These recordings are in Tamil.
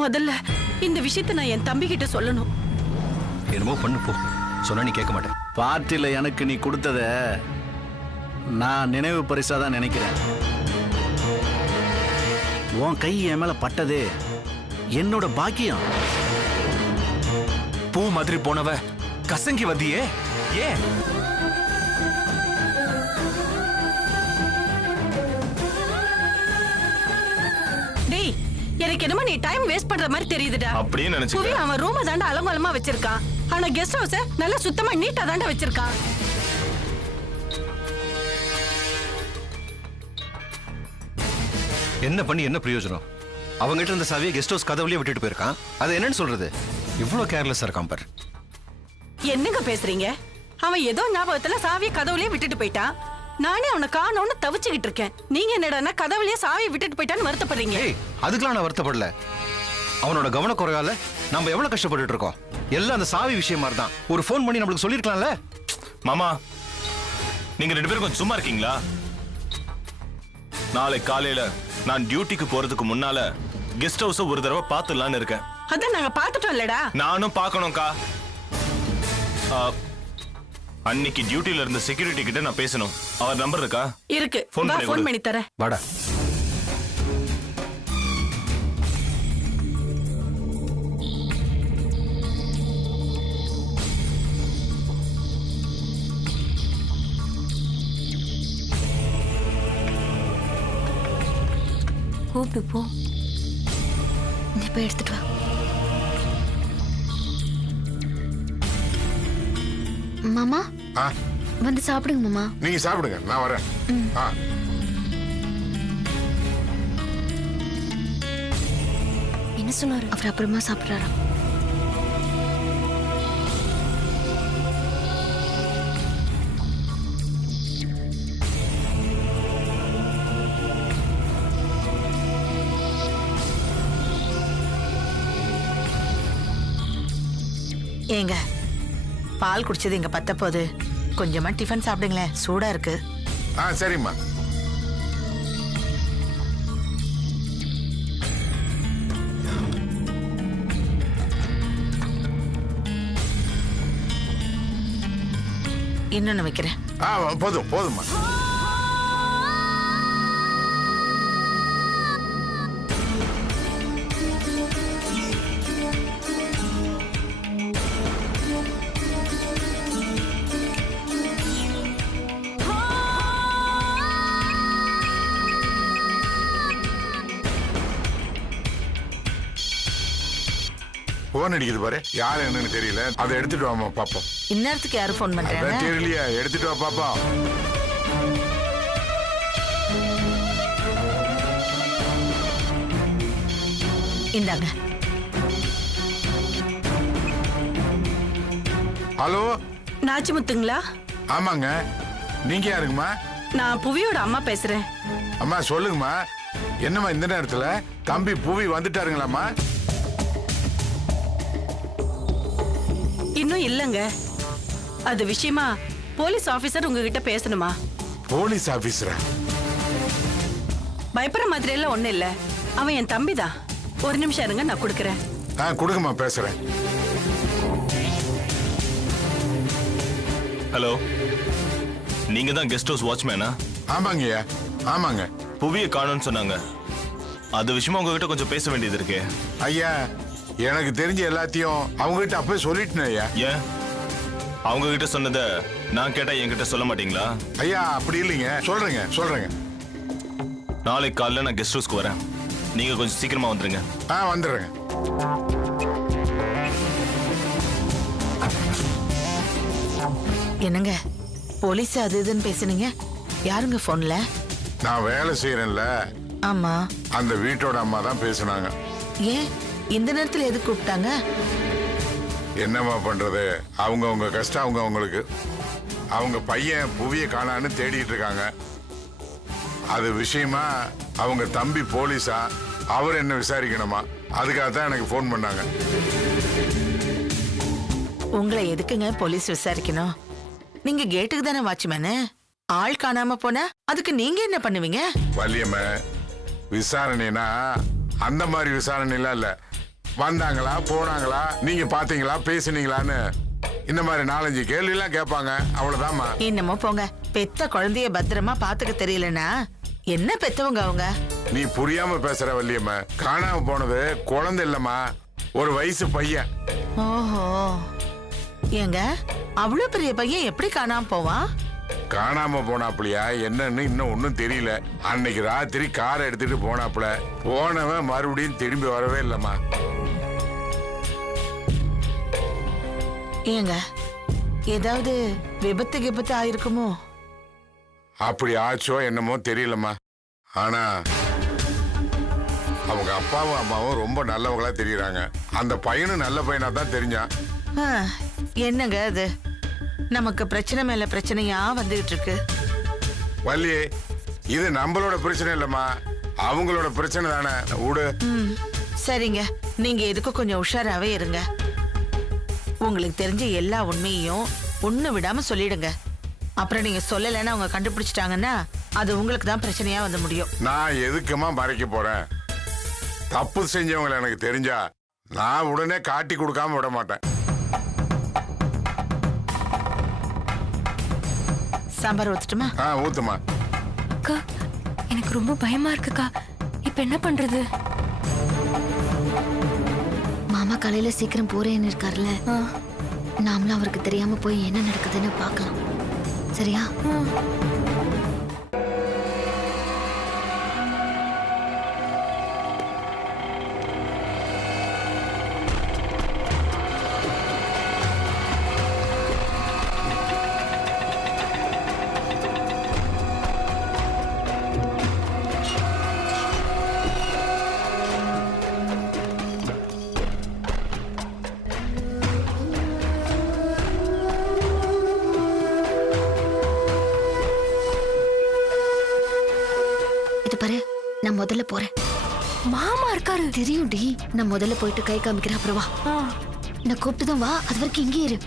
முதல்ல இந்த விஷயத்தை நான் என் தம்பி கிட்ட சொல்லணும். என்னமோ பண்ணு போ, சொன்னா நீ கேட்க மாட்டேன். பார்ட்டில எனக்கு நீ கொடுத்தத நான் நினைவு பரிசா தான் நினைக்கிறேன். உன் கை என் மேல பட்டதே என்னோட பாக்கியம். பூ மாதிரி போனவ கசங்கி வந்தியே ஏன்? டேய், எனக்கு என்னமோ நீ டைம் வேஸ்ட் பண்ற மாதிரி தெரியுதுடா. அப்படியே நினைச்சு புவி அவன் ரூம தாண்டா அலங்கோலமா வச்சிருக்கான். ஆனா கெஸ்ட் ஹவுஸ நல்லா சுத்தமா நீட்டா தாண்டா வச்சிருக்கான். என்ன பண்ணி என்ன பிரயோஜனம்? அவங்ககிட்ட இருந்த சாவியை கெஸ்ட் ஹவுஸ் கதவுலயே விட்டுட்டு போயிருக்கான். அது என்னன்னு சொல்றது? இவ்வளவு கேர்லெஸ்ஸா இருக்கான் பார். என்னங்க பேசுறீங்க? அவன் ஏதோ ஞாபகத்துல சாவியை கதவுலயே விட்டுட்டு போயிட்டான். நானே அவனை காணோன்னு தவிச்சுக்கிட்டு இருக்கேன். நீங்க என்னடா கதவுலயே சாவியை விட்டுட்டு போயிட்டான்னு வருத்தப்படுறீங்க? அதுக்கெல்லாம் நான் வருத்தப்படல. அவனோட கவனக்குறையால நம்ம எவ்வளவு கஷ்டப்பட்டு இருக்கோம். எல்லாம் அந்த சாவி விஷயம் மாதிரி தான். ஒரு ஃபோன் பண்ணி நம்மளுக்கு சொல்லிருக்கலாம்ல. மாமா, நீங்க 2 பேரும் கொஞ்சம் சும்மா இருக்கீங்களா? நாளை காலையில நான் டியூட்டிக்கு போறதுக்கு முன்னால கெஸ்ட் ஹவுஸ் ஒரு தடவை பாத்துடலான்னு இருக்கேன். அதான் நாங்க பாத்துட்டோம் இல்லடா. நானும் பாக்கணும்க்கா. அன்னைக்கு டியூட்டில இருந்த செக்யூரிட்டி கிட்ட நான் பேசணும். அவர் நம்பர் இருக்கா? இருக்கு. ஃபோன் பண்ணி தரேன். வாடா. கூப்பிட்டு போ. நீ போய் எடுத்துட்டு வா. மாமா வந்து சாப்பிடுங்க. மாமா நீங்க சாப்பிடுங்க, நான் வரேன். என்ன சொன்னாரு? அவர் அப்புறமா சாப்பிடுறாரா? ஏங்க, பால் குடிச்சது இங்க பத்த போது கொஞ்சமா டிஃபன் சாப்பிடுங்களேன், சூடா இருக்கு. சரிம்மா. இன்னொன்னு வைக்கிறேன். போதும் போதும்மா. போன் அடிக்குது பாரு. யாரு என்னன்னு தெரியல. அதை எடுத்துட்டு வாமா பாப்போம். இந்நேரத்துக்கு யாரு போன் பண்றாங்க? தெரியலையா? எடுத்துட்டு வா பாப்போம். இந்தாங்க. ஹலோ, நாச்சிமுத்துங்களா? ஆமாங்க. நீங்க யாருங்கம்மா? நான் புவியோட அம்மா பேசுறேன். அம்மா சொல்லுங்கம்மா. என்னம்மா இந்த நேரத்துல? தம்பி புவி வந்துட்டாருங்களாம்மா? இன்னும் இல்லங்க. அது விஷயமா போலீஸ் ஆபீசர் உங்ககிட்ட பேசணுமா? போலீஸ் ஆபீசரா? பயப்படுற மாதிரி எல்லாம் ஒண்ணு இல்ல. அவன் என் தம்பி தான். ஒரு நிமிஷம் இருங்க, நான் கொடுக்கறேன். கொடுங்கம்மா, பேசுறேன். ஹலோ, நீங்க தான் கெஸ்ட் ஹவுஸ் வாட்ச்மேனா? ஆமாங்கய்யா, ஆமாங்க. புவியை காணும்னு சொன்னாங்க. அது விஷயமா உங்ககிட்ட கொஞ்சம் பேச வேண்டியது இருக்கு. ஐயா, எனக்கு தெரிஞ்ச எல்லாத்தையும் அவங்க கிட்ட அப்பவே சொல்லிட்டேன் ஐயா. ஏன் அவங்க கிட்ட சொன்னதை நான் கேட்டா என்கிட்ட சொல்ல மாட்டீங்களா? ஐயா, அப்படி இல்லைங்க. சொல்றேங்க. நாளைக்கு காலைல நான் கெஸ்ட் ஹவுஸ்க்கு வரேன். நீங்க கொஞ்சம் சீக்கிரமா வந்துருங்க. வந்துடுறேங்க. என்னங்க, போலீஸ் அது இதுன்னு பேசுனீங்க? யாருங்க போன்ல? நான் வேலை செய்யறேன்ல. ஆமா. அந்த வீட்டோட அம்மா தான் பேசுனாங்க. ஏன் இந்த நேரத்துல எது கூப்பிட்டாங்க? என்னம்மா பண்றது, அவங்க கஷ்டம் அவங்களுக்கு. அவங்க பையன் புவியை காணான்னு தேடிட்டு இருக்காங்க. அது விஷயமா அவங்க தம்பி போலீஸா, அவர் என்ன விசாரிக்கணுமா, அதுக்காக தான் எனக்கு போன் பண்ணாங்க. உங்களை எதுக்குங்க போலீஸ் விசாரிக்கணும்? நீங்க கேட்டுக்கு தானே வாட்ச்மேனு. ஆள் காணாம போனா அதுக்கு நீங்க என்ன பண்ணுவீங்க? வள்ளியம்மா, விசாரணைனா அந்த மாதிரி விசாரணைலாம் இல்ல. வந்தாங்களா போனாங்களா, நீங்க பாத்தீங்களா பேசுனீங்களான்னு இந்த மாதிரி 4-5 கேள்வி எல்லாம் கேட்பாங்க. அவ்வளவுதாம்மா. என்னமோ போங்க. பெத்த குழந்தைய பத்திரமா பாத்துக்க தெரியலனா என்ன பெத்தவங்க அவங்க? நீ புரியாம பேசுற வள்ளியம்மா. காணாம போனது குழந்தை இல்லம்மா, ஒரு வயசு பையன். ஓஹோ, ஏங்க அவ்வளவு பெரிய பையன் எப்படி காணாம போவான்? காணாம போனாப்புலையா என்னன்னு இன்னும் ஒன்னும் தெரியல. அன்னைக்கு ராத்திரி காரை எடுத்துட்டு போனாப்புல. போனவன் மறுபடியும் திரும்பி வரவே இல்லம்மா. ஏங்க ஏதாவது விபத்து ஆயிருக்குமோ? அப்படி ஆச்சோ என்னமோ தெரியலம்மா. ஆனா அவங்க அப்பாவும் அம்மாவும் ரொம்ப நல்லவங்களா தெரியுறாங்க. அந்த பையனும் நல்ல பையனா தான் தெரிஞ்சான். ஆ, என்னங்க அது நமக்கு பிரச்சனை மேல பிரச்சனையா வந்துகிட்டு இருக்கு. வள்ளி, இது நம்மளோட பிரச்சனை இல்லம்மா, அவங்களோட பிரச்சனை தானே. விடு. சரிங்க, நீங்க எதுக்கு கொஞ்சம் உஷாராவே இருங்க. உங்களுக்கு தெரிஞ்ச எல்லா உண்மையையும் ஒண்ணு விடாம சொல்லிடுங்க. அப்புறம் நீங்க சொல்லலைன்னா அவங்க கண்டுபிடிச்சிட்டாங்கன்னா அது உங்களுக்கு தான் பிரச்சனையா வந்து முடியும். நான் எதுக்குமா மறைக்க போறேன்? தப்பு செஞ்சவங்களை எனக்கு தெரிஞ்சா நான் உடனே காட்டி கொடுக்காம விட மாட்டேன். சாம்பார் ஊத்துட்டுமா? ஊத்துமா. அக்கா, எனக்கு ரொம்ப பயமா இருக்குக்கா. இப்ப என்ன பண்றது? மாமா காலையில சீக்கிரம் போறேன்னு இருக்காருல்ல, நாமளும் அவருக்கு தெரியாம போய் என்ன நடக்குதுன்னு பார்க்கலாம். சரியா? நான் முதல்ல போறேன். மாமா இருக்காரு தெரியும்டி. நான் முதல்ல போயிட்டு கை காமிக்கிறேன். அப்புறம் வா. நான் கூப்பிட்டுதான் வா. அது வரைக்கும் இங்கே இரு.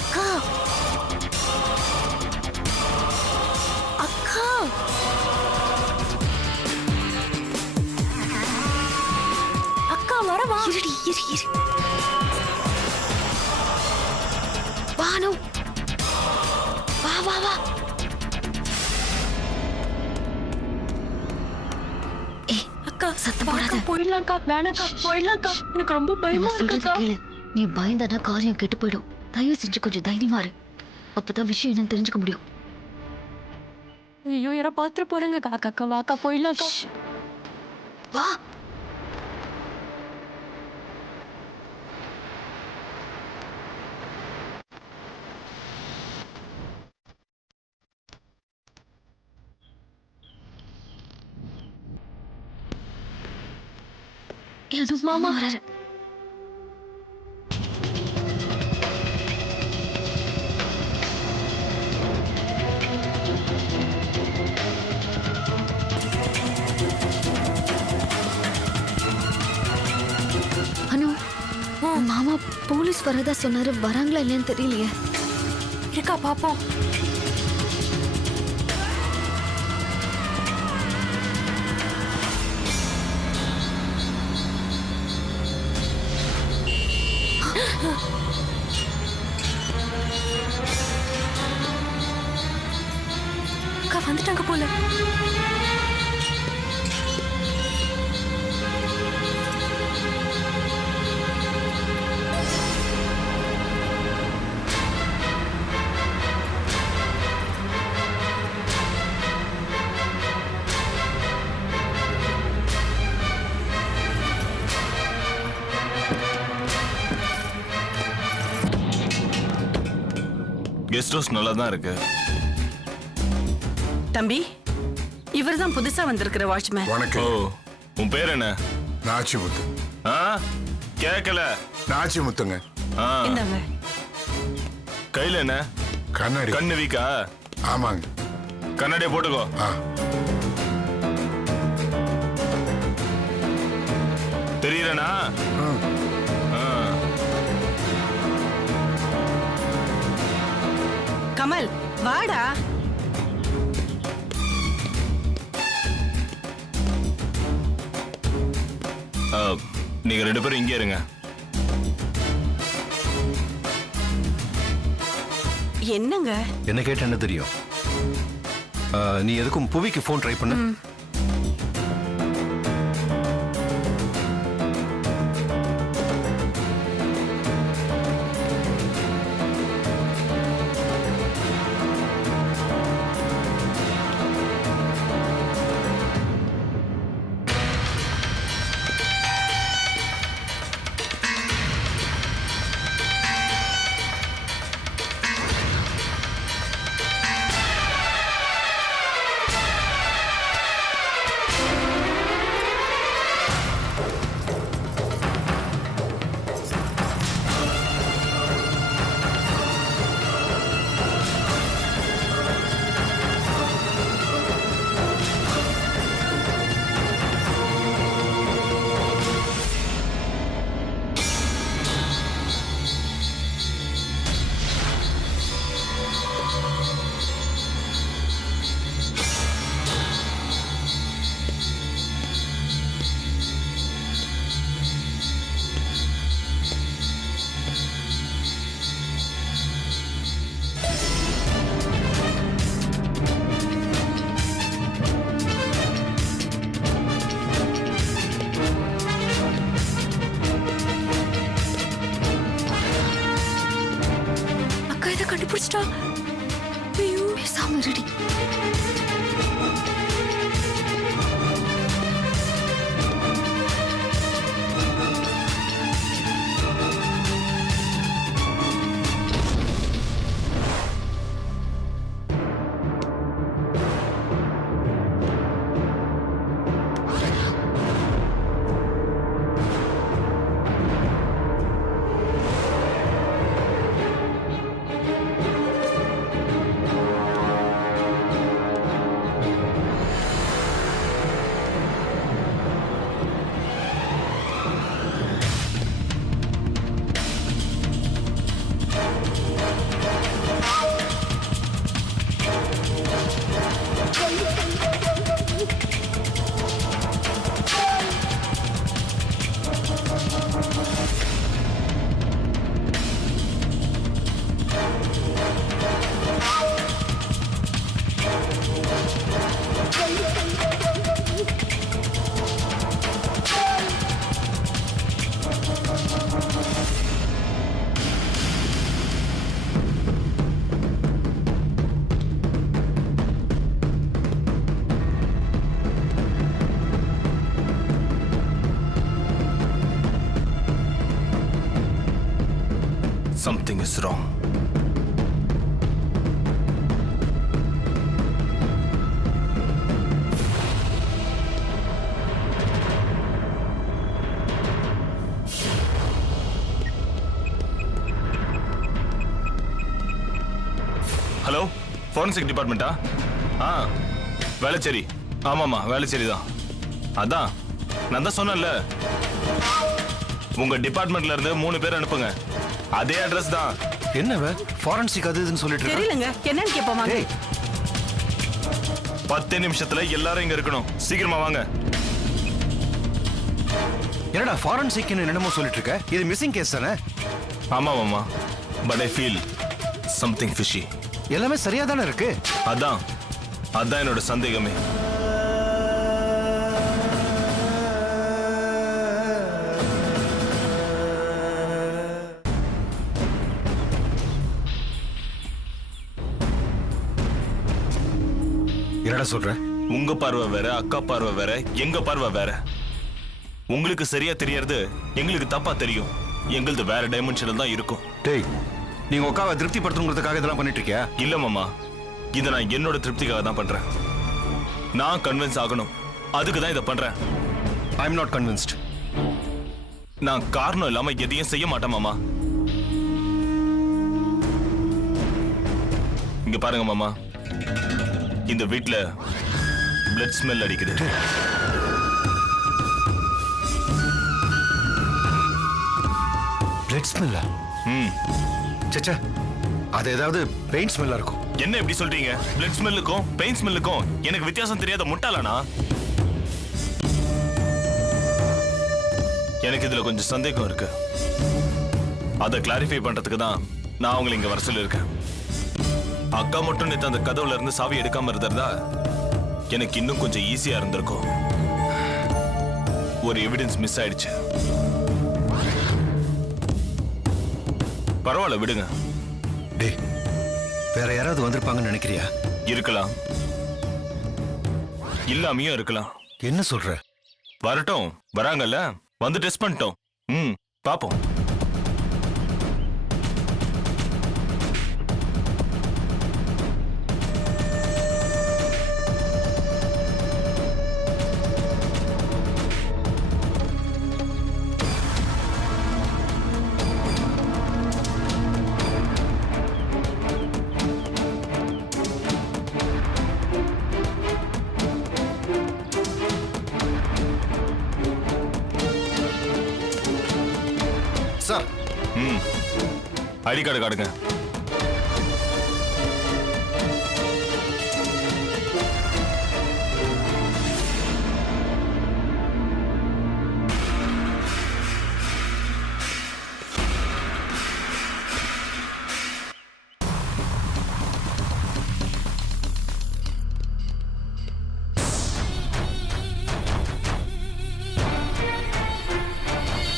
அக்கா, அக்கா, வரவா? இருடி, இரு. வானு, வா. ஏய் அக்கா, சத்தம் போடாத. போயிடலாம்க்கா. வேணாக்கா, போயிடலாம்க்கா. எனக்கு ரொம்ப பயமா இருக்குக்கா. நீ பயந்தானா காரியம் கெட்டு போயிடும். தயவு செஞ்சு கொஞ்சம் தைரியமா இரு. அப்பதான் விஷயம் என்னன்னு தெரிஞ்சுக்க முடியும். ஐயோ, யாரா பாத்துட்டு போறேங்க. காக்கா, வாக்கா, போயிடலாம்க்கா. வா. மாமா வராரு. அனு, மாமா போலீஸ் வரதா சொன்னாரு. வராங்களா இல்லையான்னு தெரியலையே. இருக்கா பாப்போம். அக்கா வந்துட்டாங்க போல. கெஸ்ட் ஹவுஸ் நல்லா தான் இருக்கு. தம்பி, இவர்தான் புதுசா வந்திருக்கிற வாட்ச்மேன். ஓ, வணக்கம். உன் பேர் என்ன? நாச்சிமுத்து. கேட்கல. நாச்சிமுத்துங்க. இந்தாங்க. கையில என்ன? கண்ணாடி கண்ணு வீக்கா? ஆமாங்க. கண்ணாடியை போட்டுக்கோ. ஆ, தெரியலனா? கமல் வாடா. நீங்க 2 பேரும் இங்கே இருங்க. என்னங்க? என்ன கேட்ட என்ன தெரியும்? நீ எதுக்கும் புவிக்கு ஃபோன் ட்ரை பண்ணு. அக்கா இதை கண்டுபிடிச்சிட்டா. ஐயோ பேசாம இருடி. Something is wrong. Hello, forensic டிபார்ட்மெண்ட்டா? வேளச்சேரி. ஆமாம்மா, வேளச்சேரி தான். அதான் நான் தான் சொன்னேன்ல, உங்க டிபார்ட்மெண்ட்ல இருந்து 3 பேர் அனுப்புங்க. அதே அட்ரஸ் தான். என்னவ ஃபாரன்சிக் அது இதுன்னு சொல்லிட்டு இருக்க? தெரியலங்க, என்னன்னு கேட்போமா? டேய் 10 நிமிஷத்துல எல்லாரும் இங்க இருக்கணும். சீக்கிரமா வாங்க. என்னடா ஃபாரன்சிக் என்னமோ சொல்லிட்டு இருக்க? இது மிஸ்ஸிங் கேஸ் தானே? ஆமா மாமா, but I feel something fishy. எல்லாமே சரியா தானே இருக்கு. அதான் என்னோட சந்தேகமே. என்னடா சொல்ற? உங்க பார்வை வேற, அக்கா பார்வை வேற, எங்க பார்வை வேற. உங்களுக்கு சரியா தெரியறது எங்களுக்கு தப்பா தெரியும். எங்களது வேற டைமென்ஷன்ல தான் இருக்கும். டேய், நீங்க அக்காவை திருப்திப்படுத்தணுங்கிறதுக்காக இதெல்லாம் பண்ணிட்டு இருக்கியா? இல்ல மாமா, இதை நான் என்னோட திருப்திக்காக தான் பண்றேன். நான் கன்வின்ஸ் ஆகணும், அதுக்கு தான் இதை பண்றேன். I am not convinced. நான் காரணம் இல்லாம எதையும் செய்ய மாட்டேன் மாமா. இங்க பாருங்க மாமா, இந்த வீட்ல பிளட் ஸ்மெல் அடிக்குது. பிளட் ஸ்மெல்லா? ம். சச்சா, அது ஏதாவது பெயிண்ட் ஸ்மெல்லா இருக்கும். என்ன எப்படி சொல்றீங்க? பிளட் ஸ்மெல்லுக்கும் பெயின் ஸ்மெல்லுக்கும் எனக்கு வித்தியாசம் தெரியாத முட்டாளானா? எனக்கு இதுல கொஞ்சம் சந்தேகம் இருக்கு. அதை கிளாரிஃபை பண்றதுக்கு தான் நான் அவங்களை இங்க வர சொல்லியிருக்கேன். அக்கா மட்டும் நேத்து அந்த கதவுல இருந்து சாவி எடுக்காம இருந்திருந்தா எனக்கு இன்னும் கொஞ்சம் ஈஸியா இருந்திருக்கும். ஒரு எவிடன்ஸ் மிஸ் ஆயிடுச்சு. பரவாயில்ல, விடுங்க. டேய், வேற யாராவது வந்திருப்பாங்கன்னு நினைக்கிறியா? இருக்கலாம், இல்லாமையும் இருக்கலாம். என்ன சொல்ற? வரட்டும், வராங்கல்ல, வந்து டெஸ்ட் பண்ணிட்டோம். ம், பாப்போம். சார், ம், ஐடி கார்டு காட்டுங்க.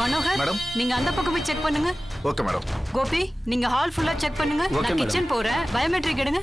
மனோகர், மேடம். நீங்க அந்த பக்கம் போய் செக் பண்ணுங்க. Okay madam. கோபி, நீங்க ஹால் ஃபுல்லா செக் பண்ணுங்க. Okay, நான் madam. கிச்சன் போறேன். பயோமெட்ரிக் எடுங்க.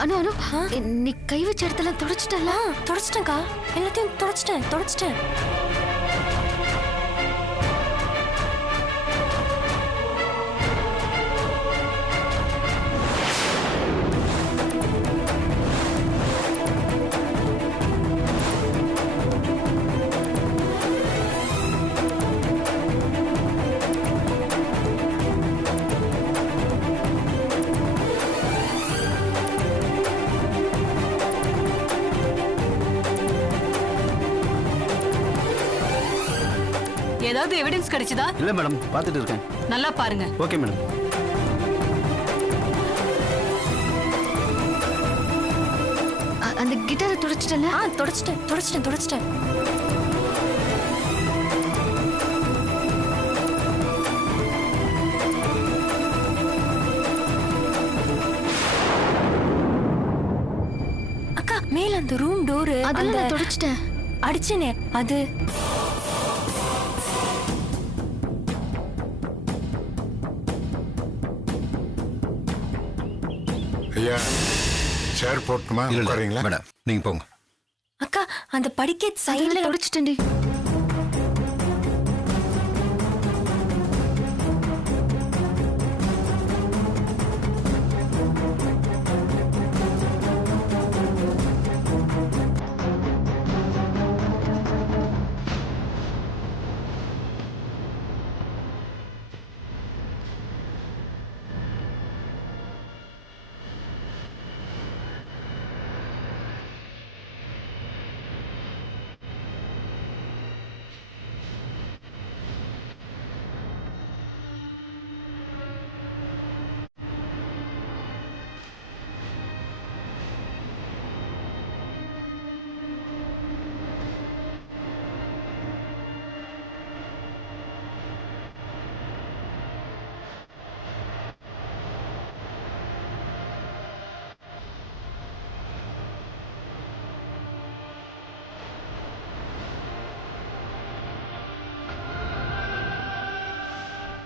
அனு அனு, நீ கை வச்ச இடத்துல தொடச்சிட்டல? தொடச்சிட்டேன்க்கா, எல்லாத்தையும் தொடச்சிட்டேன். ஏதாவது எவிடன்ஸ் கிடைச்சதா? இல்ல மேடம், பார்த்துட்டு இருக்கேன். நல்லா பாருங்க. Okay madam. அந்த கிட்டாரை தொடச்சிட்டல? தொடச்சிட்டேன். அக்கா, மேல அந்த ரூம் டோரு அதெல்லாம் நான் தொடச்சிட்டேன். அடிச்சேனே அது. ஐயா, சேர் போட்டுமா? இல்ல இல்ல, உட்காரீங்களா? மேடம், நீங்க போங்க. அக்கா, அந்த படிக்கட் சைடுல சைடுல தொடச்சிட்டேன்டி.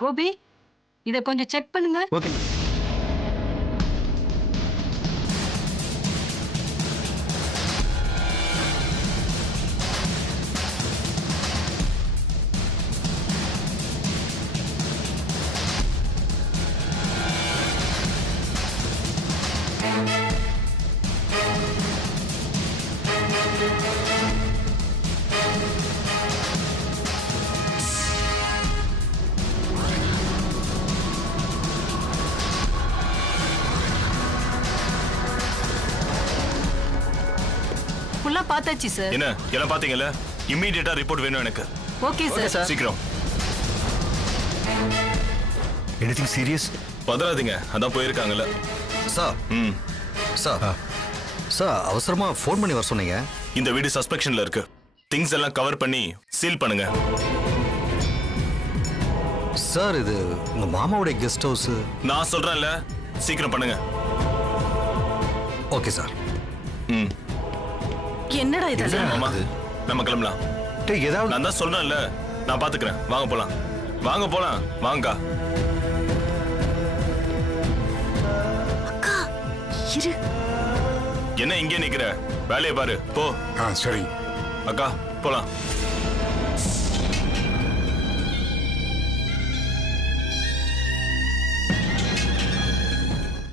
கோபி, இத கொஞ்சம் செக் பண்ணுங்க. ஓகே. ஃபுல்லா பார்த்தாச்சு சார். என்ன எல்லாம் பாத்தீங்கல்ல? இம்மீடியட்டா ரிப்போர்ட் வேணும் எனக்கு. Okay sir. சீக்கிரம். Anything serious? பதறாதீங்க, அதான் போயிருக்காங்கல்ல. சார் ம். சார் அவசரமா ஃபோன் பண்ணி வர சொன்னீங்க. இந்த வீடு சஸ்பெக்ஷன்ல இருக்கு. திங்ஸ் எல்லாம் கவர் பண்ணி சீல் பண்ணுங்க. சார் இது உங்க மாமாவுடைய கெஸ்ட் ஹவுஸ். நான் சொல்றேன்ல, சீக்கிரம் பண்ணுங்க. Okay sir. ம். என்னடா இதெல்லாம்? மாமா, நம்ம கிளம்பலாம். டேய் ஏதாவது நான் தான் சொல்றேன்ல, நான் பாத்துக்கிறேன். வாங்க போலாம். வாங்க போலாம். வாங்கக்கா. அக்கா இரு. என்ன இங்கே நிக்கிற? வேலையை பாரு. போ. சரி. அக்கா போலாம்.